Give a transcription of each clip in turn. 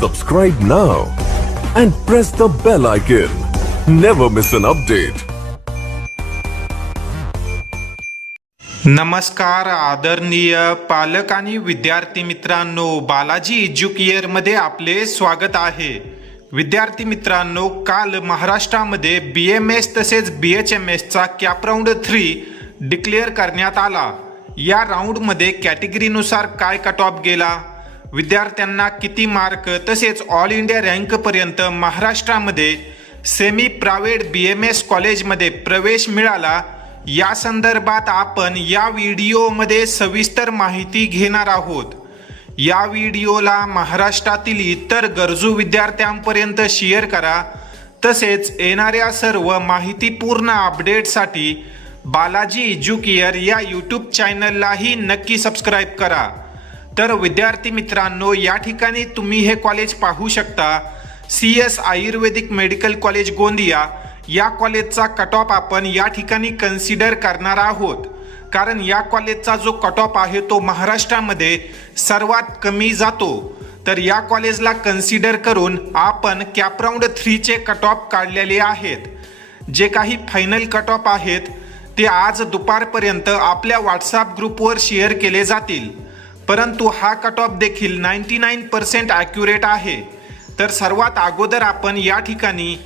Subscribe now and press the bell icon. Never miss an update. नमस्कार आदरणीय पालक आणि विद्यार्थी मित्रांनो बालाजी एज्युकेअरमध्ये आपले स्वागत आहे विद्यार्थी मित्रांनो काल महाराष्ट्रामध्ये बी एम एस तसेच बी एच एम एसचा कॅप राऊंड थ्री डिक्लेअर करण्यात आला या राऊंडमध्ये कॅटेगरीनुसार काय कट ऑफ गेला विद्यार्थ्यांना किती मार्क तसेच ऑल इंडिया रँकपर्यंत महाराष्ट्रामध्ये semi private B M S कॉलेजमध्ये प्रवेश मिळाला या संदर्भात आपण या व्हिडिओमध्ये सविस्तर माहिती घेणार आहोत. या व्हिडिओला महाराष्ट्रातील इतर गरजू विद्यार्थ्यांपर्यंत शेअर करा तसेच येणाऱ्या सर्व माहितीपूर्ण अपडेटसाठी बालाजी एज्युकेअर या यूट्यूब चॅनललाही नक्की सबस्क्राईब करा. तर विद्यार्थी मित्रांनो या ठिकाणी तुम्ही हे कॉलेज पाहू शकता. C S Ayurvedic medical college Gondia. या कॉलेजचा कट ऑफ आपण या ठिकाणी कन्सिडर करणार आहोत. कारण या कॉलेजचा जो कट ऑफ आहे तो महाराष्ट्रामध्ये सर्वात कमी जातो. तर या कॉलेजला कन्सिडर करून आपण कॅपराऊंड थ्रीचे कट ऑफ काढलेले आहेत. जे काही फायनल कट ऑफ आहेत ते आज दुपारपर्यंत आपल्या व्हॉट्सअप ग्रुपवर शेअर केले जातील. परंतु हा कट ऑफ देखील नाईन्टी नाईन पर्सेंट ॲक्युरेट आहे. तर सर्वात अगोदर आपण या ठिकाणी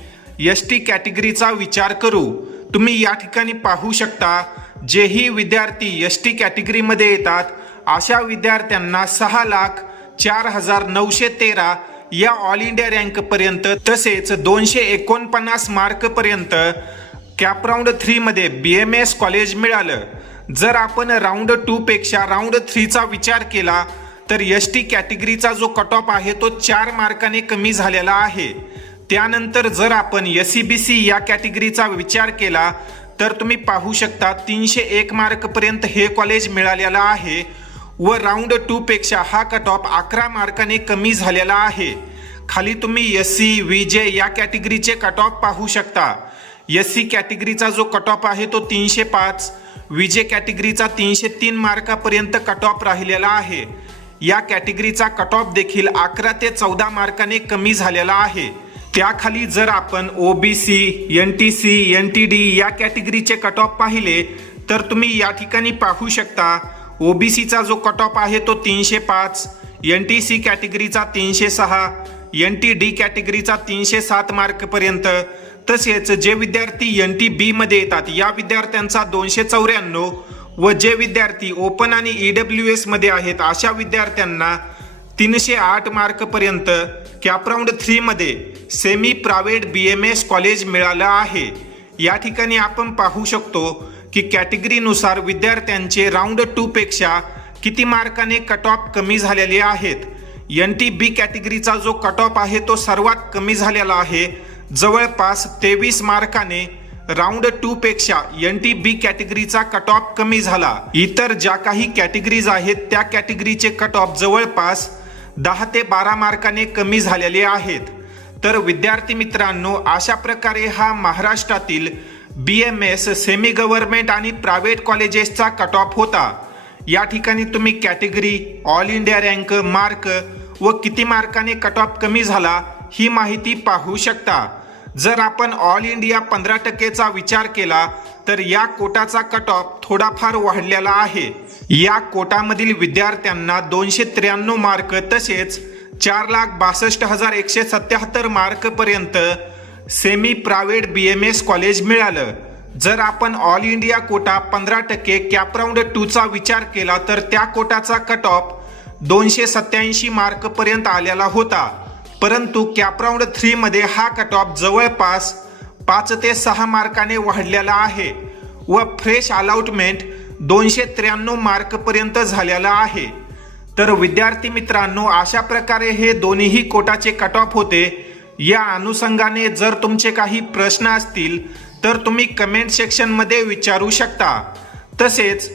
एस टी कॅटेगरीचा विचार करू. तुम्ही या ठिकाणी पाहू शकता जेही विद्यार्थी एस टी कॅटेगरीमध्ये येतात अशा विद्यार्थ्यांना सहा लाख चार हजार नऊशे तेरा या ऑल इंडिया रँकपर्यंत तसेच दोनशे एकोणपन्नास मार्कपर्यंत कॅपराऊंड थ्रीमध्ये बी एम एस कॉलेज मिळालं. जर आपण राऊंड टू पेक्षा राऊंड थ्रीचा विचार केला तर एस टी कॅटेगरीचा जो कट ऑफ आहे तो चार मार्काने कमी झालेला आहे. त्यानंतर जर आपण एस सी बी सी या कॅटेगरीचा विचार केला तर तुम्ही पाहू शकता तीनशे एक मार्कपर्यंत हे कॉलेज मिळालेलं आहे व राऊंड टू पेक्षा हा कट ऑफ अकरा मार्काने कमी झालेला आहे. खाली तुम्ही एस सी व्ही जे या कॅटेगरीचे कट ऑफ पाहू शकता. एस सी कॅटेगरीचा जो कट ऑफ आहे तो तीनशे पाच विजे कॅटेगरीचा तीनशे तीन मार्कापर्यंत कट ऑफ राहिलेला आहे. या कॅटेगरीचा कट ऑफ देखील अकरा ते चौदा मार्काने कमी झालेला आहे. त्याखाली जर आपण O B C N T C N T D या कॅटेगरीचे कट ऑफ पाहिले तर तुम्ही या ठिकाणी पाहू शकता ओ बी सीचा जो कट ऑफ आहे तो तीनशे पाच एन टी सी कॅटेगरीचा तीनशे सहा एन टी डी कॅटेगरीचा तीनशे सात मार्कपर्यंत तसेच जे विद्यार्थी एन टी बीमध्ये येतात या विद्यार्थ्यांचा दोनशे चौऱ्याण्णव व जे विद्यार्थी ओपन आणि ई डब्ल्यू एसमध्ये आहेत अशा विद्यार्थ्यांना तीनशे आठ मार्कपर्यंत cap round थ्रीमध्ये semi private B M S college मिळालं आहे. या ठिकाणी आपण पाहू शकतो की कॅटेगरीनुसार विद्यार्थ्यांचे राऊंड टूपेक्षा किती मार्काने कट ऑफ कमी झालेले आहेत. एन टी बी कॅटेगरीचा जो कट ऑफ आहे तो सर्वात कमी झालेला आहे. जवळपास तेवीस मार्काने राऊंड टू पेक्षा एन टी बी कॅटेगरीचा कट ऑफ कमी झाला. इतर ज्या काही कॅटेगरीज आहेत त्या कॅटेगरीचे कट ऑफ जवळपास दहा ते बारा मार्काने कमी झालेले आहेत. तर विद्यार्थी मित्रांनो अशा प्रकारे हा महाराष्ट्रातील B M S semi government आणि प्रायव्हेट कॉलेजेसचा कट ऑफ होता. या ठिकाणी तुम्ही category all India rank mark व किती मार्काने कट ऑफ कमी झाला ही माहिती पाहू शकता. जर आपण ऑल इंडिया पंधरा टक्केचा विचार केला तर या कोटाचा कट ऑफ थोडाफार वाढलेला आहे. या कोटामधील विद्यार्थ्यांना दोनशे त्र्याण्णव मार्क तसेच चार लाख बासष्ट हजार एकशे सत्याहत्तर मार्कपर्यंत semi private B M S college मिळालं. जर आपण ऑल इंडिया कोटा पंधरा टक्के कॅपराऊंड टूचा विचार केला तर त्या कोटाचा कट ऑफ दोनशे सत्याऐंशी मार्कपर्यंत आलेला होता. परंतु कॅप राऊंड थ्रीमध्ये हा कट ऑफ जवळपास पाच ते सहा मार्काने वाढलेला आहे व फ्रेश अलाउटमेंट दोनशे त्र्याण्णव मार्कपर्यंत झालेला आहे. तर विद्यार्थी मित्रांनो अशा प्रकारे हे दोन्हीही कोटाचे कट ऑफ होते. या अनुषंगाने जर तुमचे काही प्रश्न असतील तर तुम्ही कमेंट सेक्शनमध्ये विचारू शकता. तसेच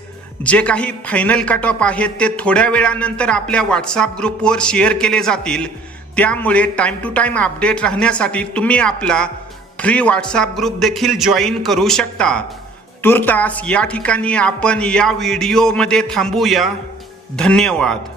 जे काही फायनल कट ऑफ आहेत ते थोड्या वेळानंतर आपल्या व्हॉट्सअप ग्रुपवर शेअर केले जातील. त्यामुळे टाईम टू टाईम अपडेट राहण्यासाठी तुम्ही आपला फ्री व्हॉट्सअप ग्रुप देखील जॉईन करू शकता. तुर्तास या ठिकाणी आपण या व्हिडिओमध्ये थांबूया. धन्यवाद.